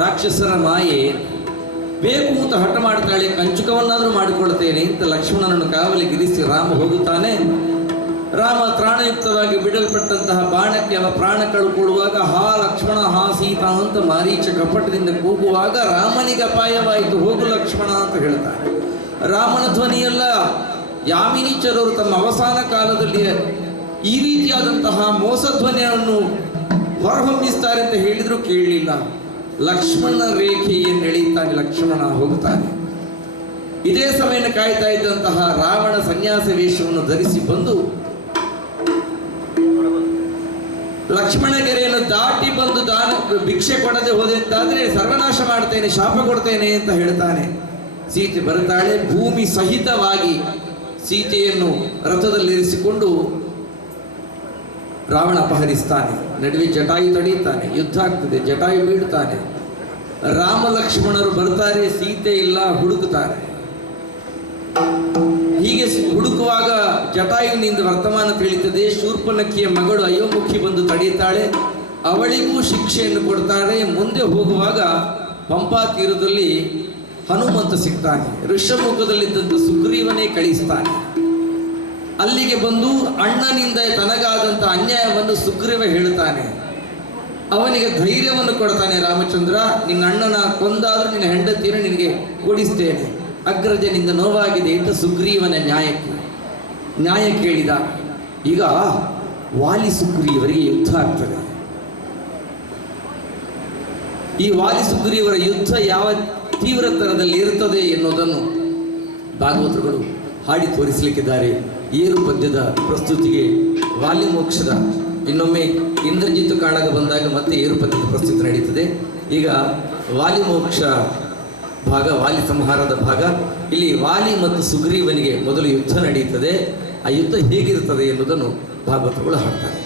ರಾಕ್ಷಸರ ಮಾಯೆ. ಬೇಕು ಅಂತ ಹಠ ಮಾಡ್ತಾಳೆ, ಕಂಚುಕವನ್ನಾದರೂ ಮಾಡಿಕೊಳ್ತೇನೆ ಅಂತ ಲಕ್ಷ್ಮಣನನ್ನು ಕಾವಲಿಗಿರಿಸಿ ರಾಮ ಹೋಗುತ್ತಾನೆ. ರಾಮ ತ್ರಾಣಯುಕ್ತವಾಗಿ ಬಿಡಲ್ಪಟ್ಟಂತಹ ಬಾಣಕ್ಕೆ ಅವ ಪ್ರಾಣ ಕಳ್ಕೊಳ್ಳುವಾಗ ಹಾ ಲಕ್ಷ್ಮಣ ಹಾ ಸೀತಾ ಅಂತ ಮಾರೀಚ ಕಪಟದಿಂದ ಕೂಗುವಾಗ ರಾಮನಿಗೆ ಅಪಾಯವಾಯಿತು, ಹೋಗು ಲಕ್ಷ್ಮಣ ಅಂತ ಹೇಳ್ತಾನೆ. ರಾಮನ ಧ್ವನಿಯಲ್ಲ, ಯಾಮಿನೀಚರವರು ತಮ್ಮ ಅವಸಾನ ಕಾಲದಲ್ಲಿ ಈ ರೀತಿಯಾದಂತಹ ಮೋಸಧ್ವನಿಯನ್ನು ಹೊರಹೊಮ್ಮಿಸ್ತಾರೆ ಅಂತ ಹೇಳಿದ್ರು ಕೇಳಲಿಲ್ಲ. ಲಕ್ಷ್ಮಣ ರೇಖೆಯನ್ನು ಎಳೆಯುತ್ತಾನೆ, ಲಕ್ಷ್ಮಣ ಹೋಗುತ್ತಾನೆ. ಇದೇ ಸಮಯನ ಕಾಯ್ತಾ ಇದ್ದಂತಹ ರಾವಣ ಸನ್ಯಾಸ ವೇಷವನ್ನು ಧರಿಸಿ ಬಂದು ಲಕ್ಷ್ಮಣಗೆರೆಯನ್ನು ದಾಟಿ ಬಂದು ಭಿಕ್ಷೆ ಕೊಡದೆ ಹೋದೆ ಅಂತಾದ್ರೆ ಸರ್ವನಾಶ ಮಾಡ್ತೇನೆ, ಶಾಪ ಕೊಡ್ತೇನೆ ಅಂತ ಹೇಳ್ತಾನೆ. ಸೀತೆ ಬರ್ತಾಳೆ. ಭೂಮಿ ಸಹಿತವಾಗಿ ಸೀತೆಯನ್ನು ರಥದಲ್ಲಿರಿಸಿಕೊಂಡು ರಾವಣ ಅಪಹರಿಸ್ತಾನೆ. ನಡುವೆ ಜಟಾಯು ತಡೆಯುತ್ತಾನೆ, ಯುದ್ಧ ಆಗ್ತದೆ, ಜಟಾಯು ಬೀಳುತ್ತಾನೆ. ರಾಮ ಲಕ್ಷ್ಮಣರು ಬರ್ತಾರೆ, ಸೀತೆ ಇಲ್ಲ, ಹುಡುಕುತ್ತಾರೆ. ಹೀಗೆ ಹುಡುಕುವಾಗ ಜಟಾಯುವಿನಿಂದ ವರ್ತಮಾನ ತಿಳಿಯುತ್ತದೆ. ಶೂರ್ಪನಖಿಯ ಮಗಳು ಅಯೋಮುಖಿ ಬಂದು ತಡೆಯುತ್ತಾಳೆ, ಅವಳಿಗೂ ಶಿಕ್ಷೆಯನ್ನು ಕೊಡ್ತಾಳೆ. ಮುಂದೆ ಹೋಗುವಾಗ ಪಂಪಾ ತೀರದಲ್ಲಿ ಹನುಮಂತ ಸಿಗ್ತಾನೆ. ಋಷಮುಖದಲ್ಲಿದ್ದಂಥ ಸುಗ್ರೀವನೇ ಕಳಿಸ್ತಾನೆ. ಅಲ್ಲಿಗೆ ಬಂದು ಅಣ್ಣನಿಂದ ತನಗಾದಂಥ ಅನ್ಯಾಯವನ್ನು ಸುಗ್ರೀವ ಹೇಳ್ತಾನೆ. ಅವನಿಗೆ ಧೈರ್ಯವನ್ನು ಕೊಡ್ತಾನೆ. ರಾಮಚಂದ್ರ, ನಿನ್ನ ಅಣ್ಣನ ಕೊಂದಾದರೂ ನಿನ್ನ ಹೆಂಡತಿಯನ್ನು ನಿನಗೆ ಕೊಡಿಸ್ತೇನೆ, ಅಗ್ರಜನಿಂದ ನೋವಾಗಿದೆ ಅಂತ ಸುಗ್ರೀವನ ನ್ಯಾಯ ಕೇಳಿದ. ಈಗ ವಾಲಿ ಸುಗ್ರೀವರಿಗೆ ಯುದ್ಧ ಆಗ್ತದೆ. ಈ ವಾಲಿ ಸುಗ್ರೀವರ ಯುದ್ಧ ಯಾವ ತೀವ್ರತರದಲ್ಲಿ ಇರುತ್ತದೆ ಎನ್ನುವುದನ್ನು ಭಾಗವತರುಗಳು ಹಾಡಿ ತೋರಿಸಲಿಕ್ಕಿದ್ದಾರೆ. ಏರು ಪದ್ಯದ ಪ್ರಸ್ತುತಿಗೆ ವಾಲಿ ಮೋಕ್ಷದ, ಇನ್ನೊಮ್ಮೆ ಇಂದ್ರಜಿತ್ತು ಕಾಳಗ ಬಂದಾಗ ಮತ್ತೆ ಏರು ಪದ್ಯದ ಪ್ರಸ್ತುತಿ ನಡೀತದೆ. ಈಗ ವಾಲಿ ಮೋಕ್ಷ ಭಾಗ, ವಾಲಿ ಸಂಹಾರದ ಭಾಗ. ಇಲ್ಲಿ ವಾಲಿ ಮತ್ತು ಸುಗ್ರೀವನಿಗೆ ಮೊದಲು ಯುದ್ಧ ನಡೆಯುತ್ತದೆ. ಆ ಯುದ್ಧ ಹೇಗಿರುತ್ತದೆ ಎನ್ನುವುದನ್ನು ಭಾಗವತರುಗಳು ಹಾಡ್ತಾರೆ.